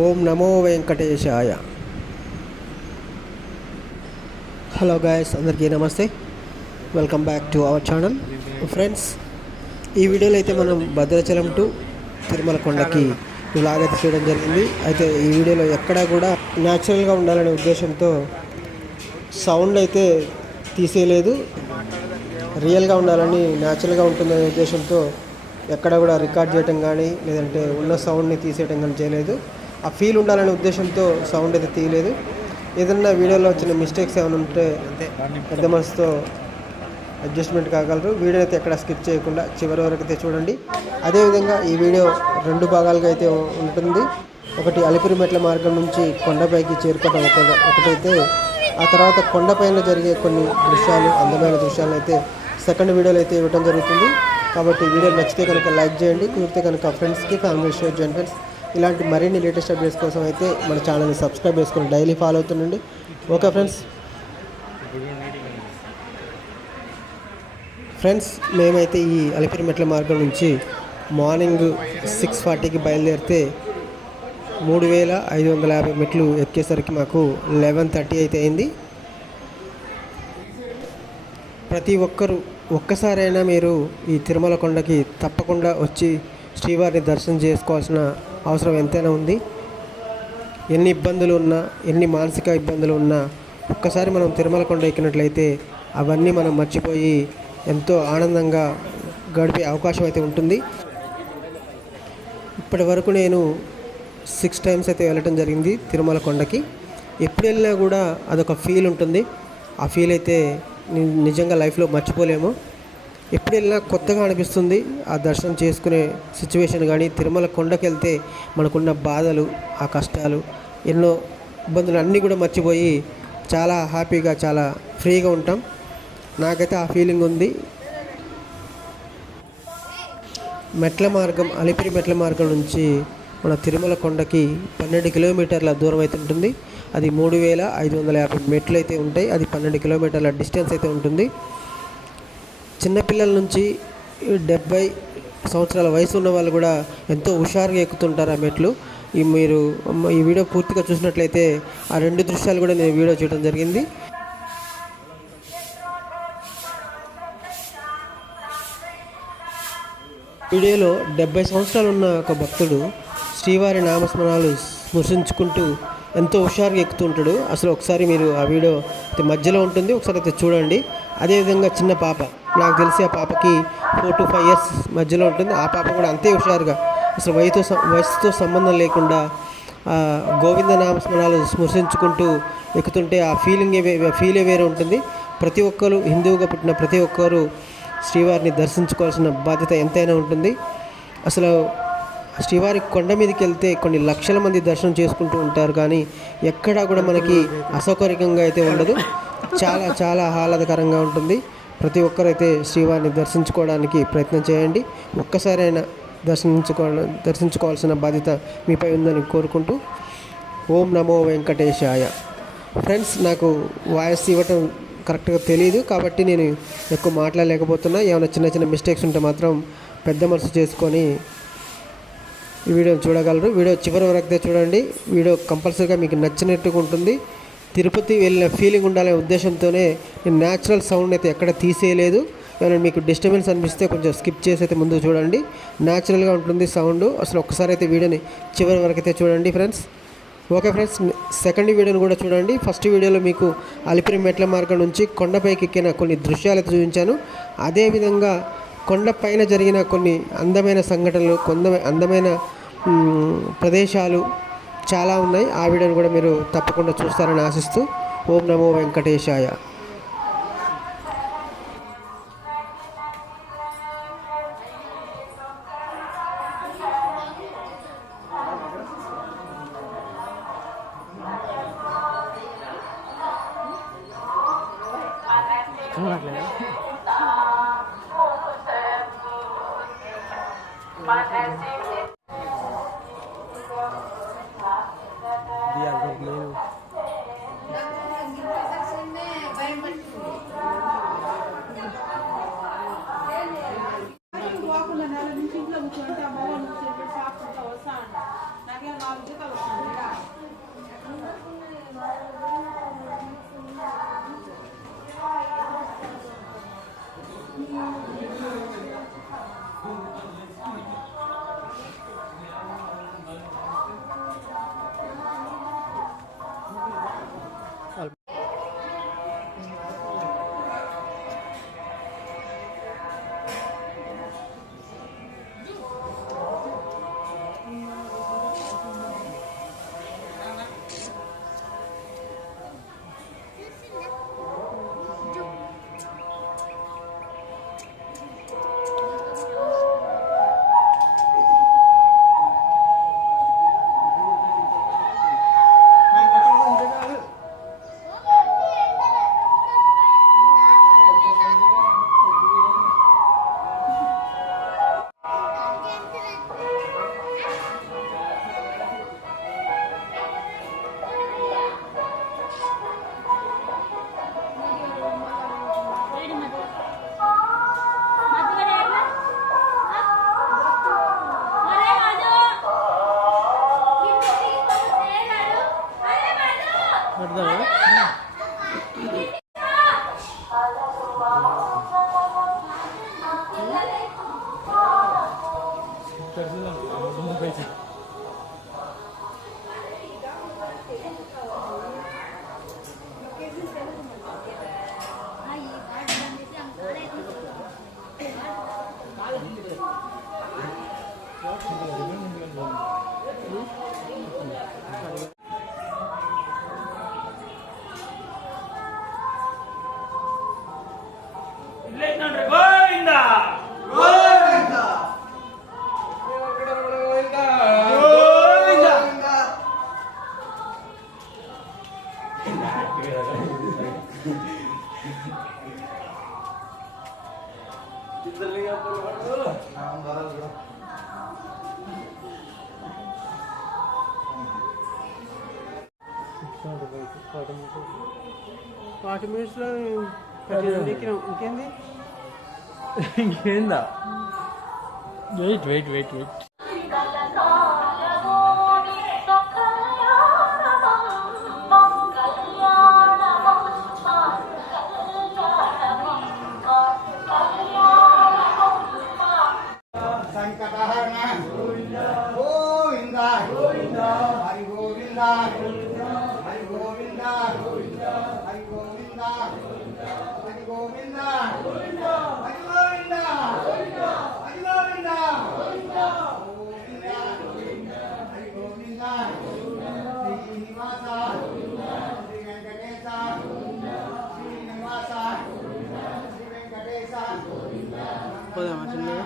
ఓం నమో వెంకటేశాయ. Hello guys, అందరికీ నమస్తే. Welcome back to our channel. Friends, ఈ వీడియోలో అయితే మనం భద్రాచలం టు తిరుమల కొండకి వ్లాగ్ అయితే చేయడం జరిగింది. అయితే ఈ వీడియోలో ఎక్కడా కూడా న్యాచురల్గా ఉండాలనే ఉద్దేశంతో సౌండ్ అయితే తీసేయలేదు. రియల్గా ఉండాలని, న్యాచురల్గా ఉంటుందనే ఉద్దేశంతో ఎక్కడ కూడా రికార్డ్ చేయటం కానీ లేదంటే ఉన్న సౌండ్ని తీసేయటం కానీ చేయలేదు. ఆ ఫీల్ ఉండాలనే ఉద్దేశంతో సౌండ్ అయితే తీయలేదు. ఏదన్నా వీడియోలో వచ్చిన మిస్టేక్స్ ఏమైనా ఉంటే పెద్ద మనసుతో అడ్జస్ట్మెంట్ కాగలరు. వీడియో అయితే ఎక్కడ స్కిప్ చేయకుండా చివరి వరకు అయితే చూడండి. అదేవిధంగా ఈ వీడియో 2 భాగాలుగా అయితే ఉంటుంది. ఒకటి అలిపిరి మెట్ల మార్గం నుంచి కొండపైకి చేరుకోవడం ఒకటైతే, ఆ తర్వాత కొండపైన జరిగే కొన్ని దృశ్యాలు, అందమైన దృశ్యాలను అయితే సెకండ్ వీడియోలో అయితే ఇవ్వడం జరుగుతుంది. కాబట్టి వీడియో నచ్చితే కనుక లైక్ చేయండి, కుదిరితే కనుక ఫ్రెండ్స్కి, ఫ్యామిలీ షేర్ చేయండి. ఫ్రెండ్స్, ఇలాంటి మరిన్ని లేటెస్ట్ అప్డేట్స్ కోసం అయితే మన ఛానల్ని సబ్స్క్రైబ్ చేసుకొని డైలీ ఫాలో అవుతుండండి. ఓకే ఫ్రెండ్స్, మేమైతే ఈ అలిపిరి మెట్ల మార్గం నుంచి మార్నింగ్ 6:40కి బయలుదేరితే 3550 మెట్లు ఎక్కేసరికి మాకు 11:30 అయితే అయింది. ప్రతి ఒక్కరూ ఒక్కసారైనా మీరు ఈ తిరుమల కొండకి తప్పకుండా వచ్చి శ్రీవారిని దర్శనం చేసుకోవాల్సిన అవసరం ఎంతైనా ఉంది. ఎన్ని ఇబ్బందులు ఉన్నా, ఎన్ని మానసిక ఇబ్బందులు ఉన్నా ఒక్కసారి మనం తిరుమల కొండ ఎక్కినట్లయితే అవన్నీ మనం మర్చిపోయి ఎంతో ఆనందంగా గడిపే అవకాశం అయితే ఉంటుంది. ఇప్పటి వరకు నేను 6 టైమ్స్ అయితే వెళ్ళటం జరిగింది తిరుమల కొండకి. ఎప్పుడు వెళ్ళినా కూడా అదొక ఫీల్ ఉంటుంది. ఆ ఫీల్ అయితే నిజంగా లైఫ్లో మర్చిపోలేము. ఎప్పుడు వెళ్ళినా కొత్తగా అనిపిస్తుంది. ఆ దర్శనం చేసుకునే సిచ్యువేషన్ కానీ, తిరుమల కొండకి వెళ్తే మనకున్న బాధలు, ఆ కష్టాలు, ఎన్నో ఇబ్బందులు అన్నీ కూడా మర్చిపోయి చాలా హ్యాపీగా, చాలా ఫ్రీగా ఉంటాం. నాకైతే ఆ ఫీలింగ్ ఉంది. మెట్ల మార్గం, అలిపిరి మెట్ల మార్గం నుంచి మన తిరుమల కొండకి 12 కిలోమీటర్ల దూరం అయితే ఉంటుంది. అది 3550 మెట్లు అయితే ఉంటాయి. అది 12 కిలోమీటర్ల డిస్టెన్స్ అయితే ఉంటుంది. చిన్నపిల్లల నుంచి 70 సంవత్సరాల వయసు ఉన్న వాళ్ళు కూడా ఎంతో హుషారుగా ఎక్కుతుంటారు ఆ మెట్లు. మీరు ఈ వీడియో పూర్తిగా చూసినట్లయితే ఆ 2 దృశ్యాలు కూడా నేను వీడియో చేయడం జరిగింది. వీడియోలో 70 సంవత్సరాలు ఉన్న ఒక భక్తుడు శ్రీవారి నామస్మరణాలు స్మృశించుకుంటూ ఎంతో హుషారుగా ఎక్కుతూ ఉంటాడు. అసలు ఒకసారి మీరు ఆ వీడియో అయితే మధ్యలో ఉంటుంది, ఒకసారి అయితే చూడండి. అదేవిధంగా చిన్న పాప, నాకు తెలిసి ఆ పాపకి 4 to 5 years మధ్యలో ఉంటుంది. ఆ పాప కూడా అంతే హుషారుగా, అసలు వయసుతో సంబంధం లేకుండా గోవింద నామస్మరణాలు స్మృశించుకుంటూ ఎక్కుతుంటే ఆ ఫీలే వేరే ఉంటుంది. ప్రతి ఒక్కరు, హిందువుగా పుట్టిన ప్రతి ఒక్కరు శ్రీవారిని దర్శించుకోవాల్సిన బాధ్యత ఎంతైనా ఉంటుంది. అసలు శ్రీవారి కొండ మీదకి వెళ్తే కొన్ని లక్షల మంది దర్శనం చేసుకుంటూ ఉంటారు, కానీ ఎక్కడా కూడా మనకి అసౌకర్యంగా అయితే ఉండదు. చాలా చాలా ఆహ్లాదకరంగా ఉంటుంది. ప్రతి ఒక్కరైతే శ్రీవారిని దర్శించుకోవడానికి ప్రయత్నం చేయండి. ఒక్కసారైనా దర్శించుకోవాల్సిన బాధ్యత మీపై ఉందని కోరుకుంటూ ఓం నమో వెంకటేశాయ. ఫ్రెండ్స్, నాకు వాయిస్ ఇవ్వటం కరెక్ట్గా తెలియదు కాబట్టి నేను ఎక్కువ మాట్లాడలేకపోతున్నా. ఏమైనా చిన్న చిన్న మిస్టేక్స్ ఉంటే మాత్రం పెద్ద మనసు చేసుకొని ఈ వీడియోని చూడగలరు. వీడియో చివరి వరకు చూడండి. వీడియో కంపల్సరీగా మీకు నచ్చినట్టుగా ఉంటుంది. తిరుపతి వెళ్ళిన ఫీలింగ్ ఉండాలనే ఉద్దేశంతోనే నేను న్యాచురల్ సౌండ్ అయితే ఎక్కడ తీసేయలేదు. ఏమైనా మీకు డిస్టర్బెన్స్ అనిపిస్తే కొంచెం స్కిప్ చేసి అయితే ముందుకు చూడండి. న్యాచురల్గా ఉంటుంది సౌండ్. అసలు ఒక్కసారి అయితే వీడియోని చివరి వరకు అయితే చూడండి ఫ్రెండ్స్. ఓకే ఫ్రెండ్స్, సెకండ్ వీడియోని కూడా చూడండి. ఫస్ట్ వీడియోలో మీకు అలిపిరి మెట్ల మార్గం నుంచి కొండపైకి ఎక్కిన కొన్ని దృశ్యాలు అయితే చూపించాను. అదేవిధంగా కొండపైన జరిగిన కొన్ని అందమైన సంఘటనలు, అందమైన ప్రదేశాలు చాలా ఉన్నాయి. ఆ వీడియోని కూడా మీరు తప్పకుండా చూస్తారని ఆశిస్తూ ఓం నమో వెంకటేశాయ. ఇంట్లో కూర్చుంటే అమ్మ వాళ్ళు కూర్చోబెట్టి సాపుకుంటా వస్తా అంట. నాకేం 4 జీతాలు వస్తుంది. 40 minutes ఇంకేంది ఇంకేందా వెయిట్ పోదామా చిన్నగా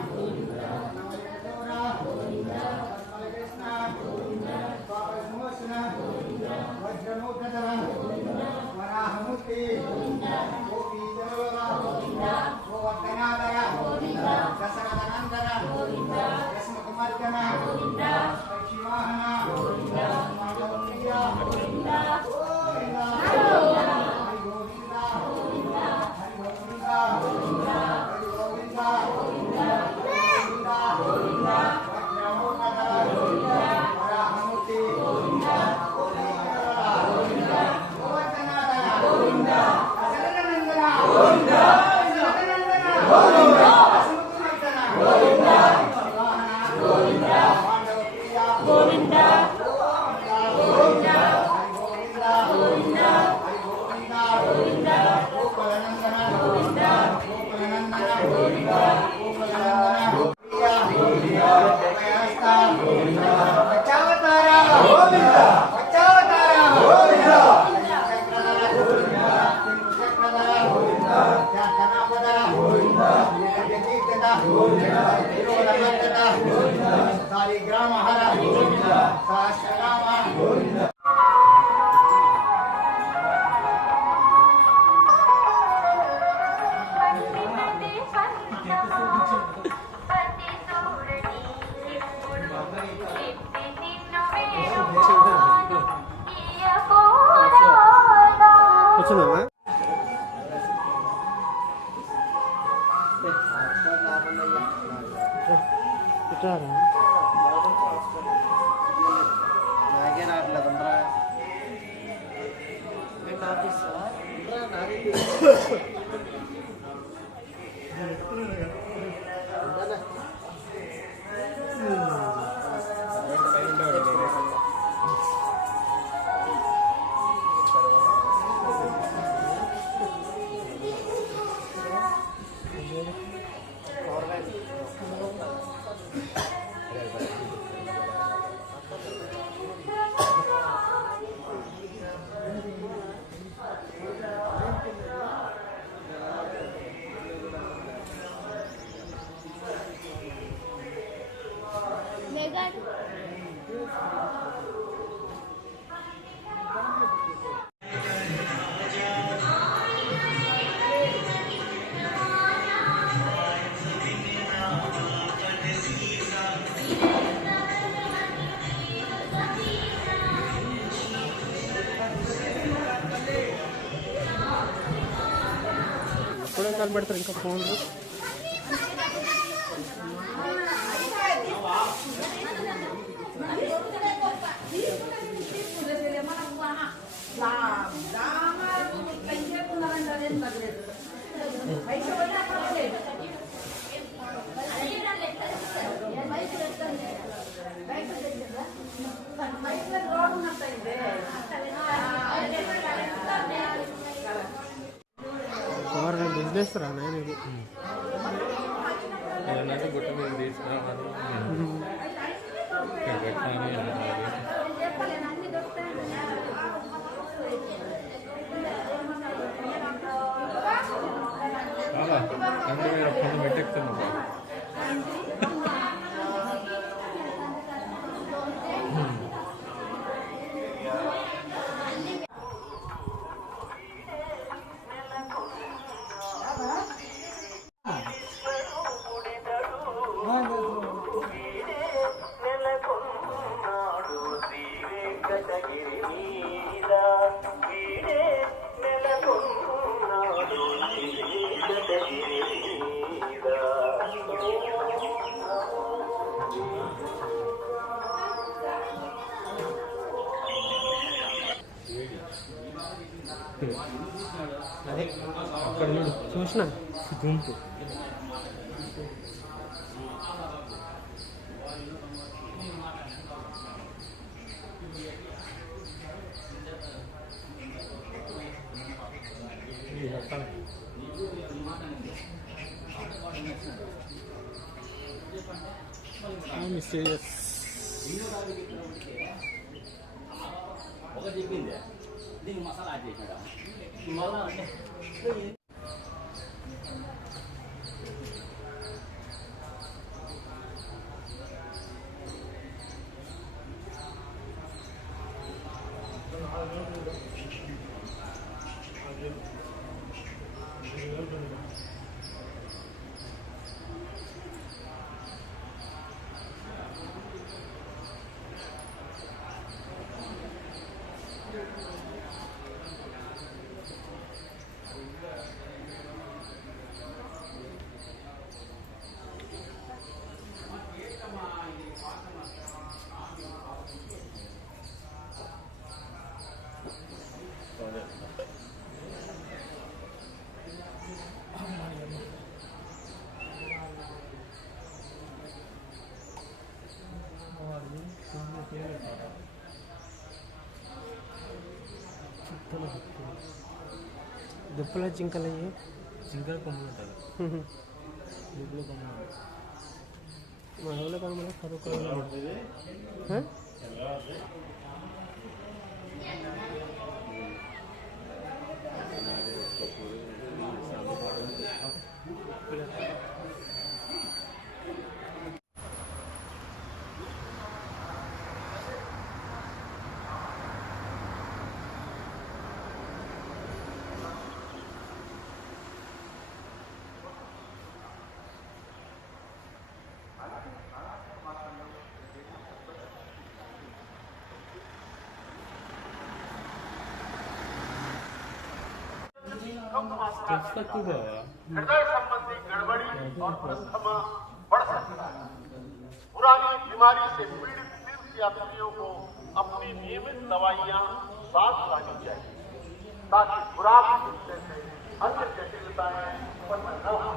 వచ్చినావా నాకే రావట్లేదు ఎప్పుడో కనబడతారు ఇంకా ఫోన్లు బిజినెస్ రా నేను ఇది గుట్ట మీద తీసుకురావాలి అంటే మీరు పొందు పెట్టెక్కుతున్నాం అదే అక్కడ చూడు చూసిన గుంపు. మిస్టీరియస్. దుప్పుల జింకలు అయ్యి జింకల కొమ్ములు ఉంటుంది. దుబ్బుల కొమ్ములు మా ఊళ్ళో కనుమల కరువు हृदय संबंधी गड़बड़ी और अस्थमा बढ़ सकता है। पुरानी बीमारी से पीड़ित तीर्थ यात्रियों को अपनी नियमित दवाइयां साथ लानी चाहिए ताकि खुराक छूटने से अन्य जटिलताएं उत्पन्न न हो।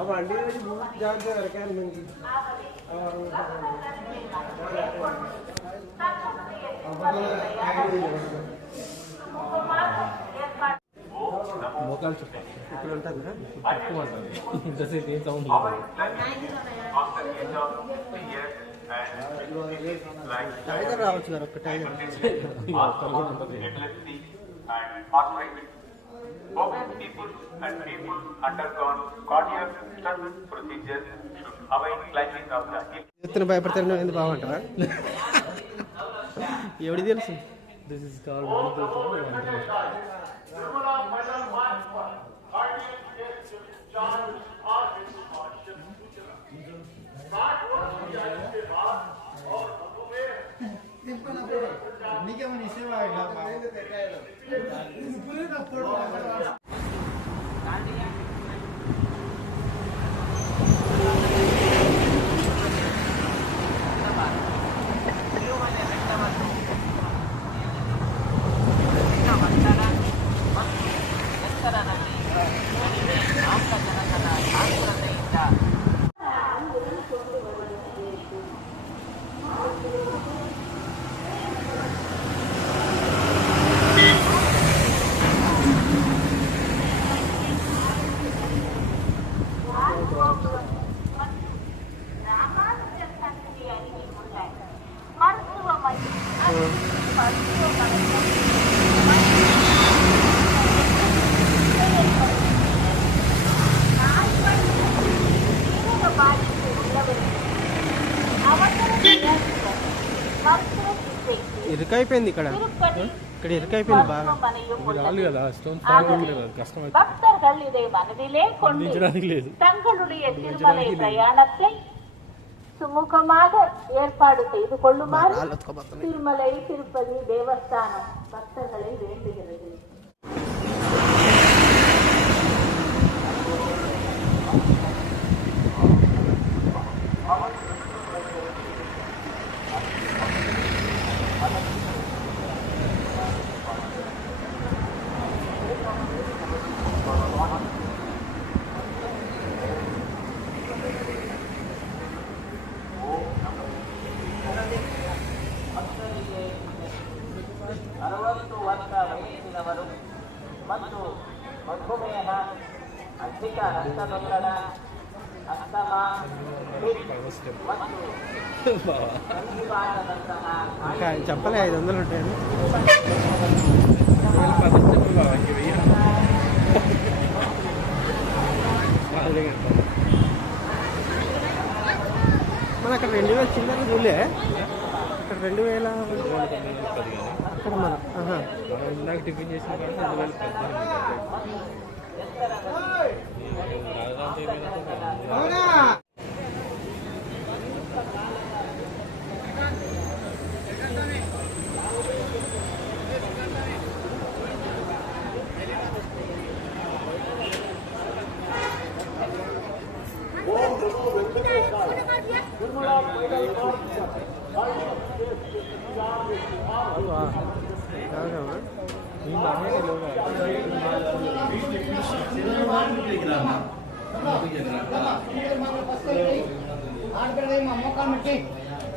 अब अंडी बहुत जानते हैं क्या मंगी మోకాలు చుట్ట ఇక్కడ ఉంటుంది కదా తక్కువ ఉంటుంది. ఇంతసేపు ఏం సౌండ్ టైగర్ రావచ్చు గారు ఒక tiger Obese people and people undergone cardiac stent procedures should avoid climbing up the hill. ఎత్తున భయపడతాను ఎందుకు బాగుంటావా ఎవడి తెలుసు this is called Nirmala Medal March for cardiac test charge और इंफॉर्मेशन सूचना 60 वर्ष की आयु के बाद और मधुमेह ఇరుకైపోయింది ఇక్కడ ఇరుకైపోయింది బాగా. ఇది రాళ్ళు కదా, స్టోన్ ఫాల్ కదా, కష్టం అవుతుంది. பக்தர்கள் இதை மனதிலே கொண்டு దించడానికి లేదు. தங்களுடைய திருமலை பிரயாணத்தை சுமூகமாக ஏற்பாடு செய்து கொள்ளுமாறு திருமலை திருப்பதி தேவஸ்தானம் பக்தர்களை வேண்டுகிறது. ಮತ್ತು ಮಧುಮೇಹ, ಅಧಿಕ ರಕ್ತದೊತ್ತಡ, ಅಸ್ತಮ ಮತ್ತು ಸಂಧಿವಾತದಂತಹ ఇంకా చెప్పలే 500 ఉంటాయని. మన అక్కడ 2000 చిల్లర చూలే, ఇక్కడ 2000 అక్కడ మన ఇందాక టిఫిన్ చేసిన కానీ 2018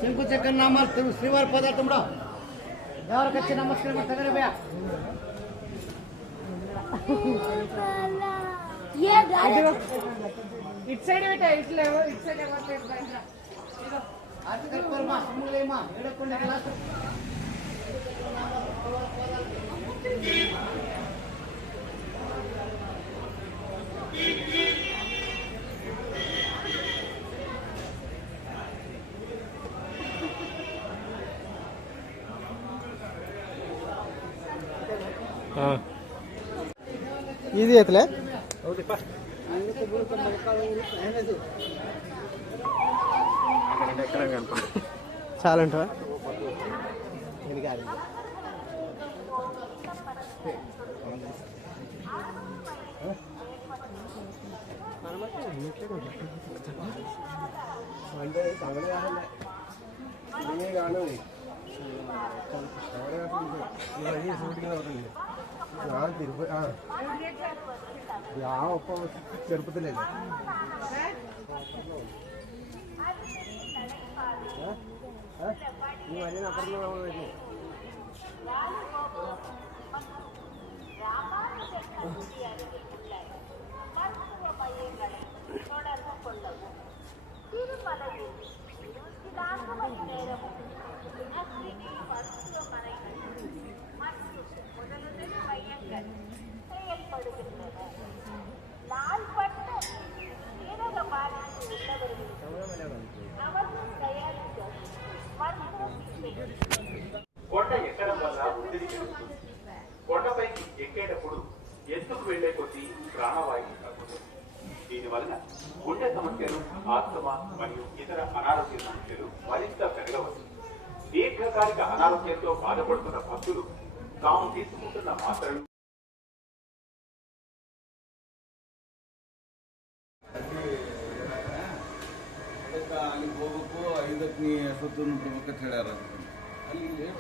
ಶಂಕು ಚಕ್ರ ನಾಮ ಶ್ರೀವಾರ ಪದ ತುಂಬ ದೇವರ ಕಚ್ಚಿ ನಮಸ್ಕಾರ ಮಾಡ್ತಾರೆ ಭಯ ఇట్ సైడ్ పెట్టా ఇట్లా ఇట్ సైడ్ ఆర్టికల్ సుమ్ములేమా ఏడకుండా క్లాస్ ఇది ఎత్తులే చాలా ఉంటావా? తిరుపతిలేదు தொடர்பு கொள்ளவும். திருமலையில் 24 மணி நேரமும் அஸ்வினி மருத்துவமனைகள் மற்றும் முதலுதவி மையங்கள் செயல்படுகின்றன. நாள்பட்ட சீரக பாதிப்பு உள்ளவர்களுக்கு அவர்கள் தயாரித்த மருத்துவ சிகிச்சை. కొండ ఎక్కడం వల్ల ఒత్తిడి పెరుగుతుంది. కొండపైకి ఎక్కేటప్పుడు ఎత్తుకు వెళ్లే కొద్దీ ప్రాణవాయువు తగ్గుతుంది. దీనివలన గుండె సమస్యలు, ఆస్తమా మరియు ఇతర అనారోగ్య సమస్యలు మరింత పెరగవచ్చు. దీర్ఘకాలిక అనారోగ్యంతో బాధపడుతున్న భక్తులు తాము తీసుకుంటున్న మాత్రలు ಅಲ್ಲಿ ಹೋಗಬೇಕು 5ಕ್ಕೆ ಸುತ್ತನ್ನು ಪ್ರಮುಖ ಹೇಳ್ಯಾರ. ಅಲ್ಲಿ late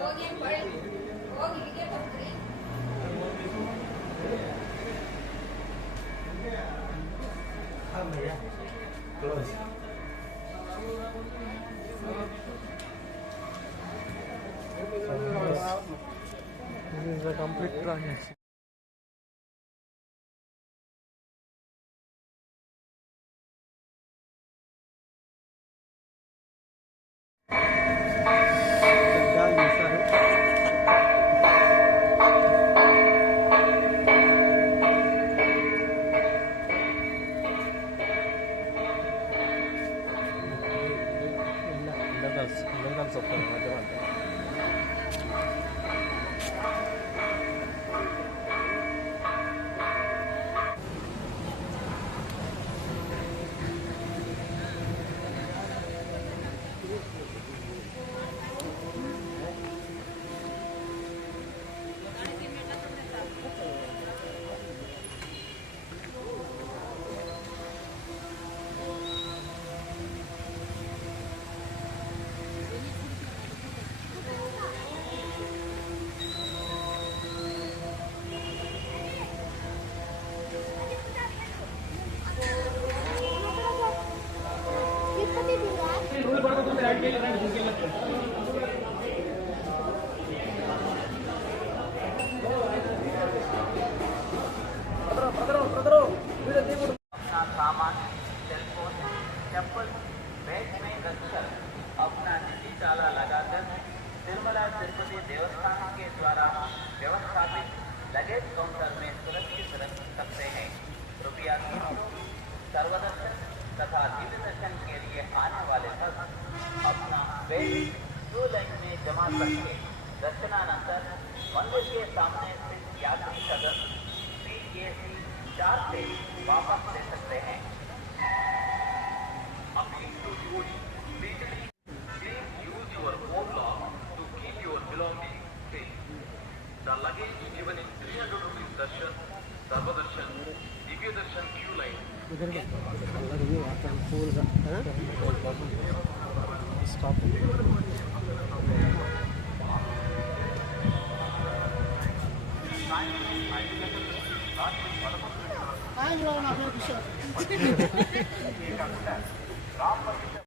This is a complete transaction. That's अपना सामान सेलफोन चप्पल बैग में रखकर अपना निजी ताला लगाकर तिरुमला तिरुपति देवस्थान के द्वारा व्यवस्थापित लगेज काउंटर में सुरक्षित रख सकते हैं। रुपया सर्वदर्शन तथा दिव्य दर्शन के लिए आने वाले सब अपना बैग क्यू लाइन में जमा करके दर्शनानंतर मंदिर के सामने स्थित यात्री सदन PAC 4 से वापस ले सकते हैं। Please use your own lock to keep your belongings safe. The luggage given in 300 rupees darshan, sarva darshan, divya darshan queue line. సాయంత్రం నాకు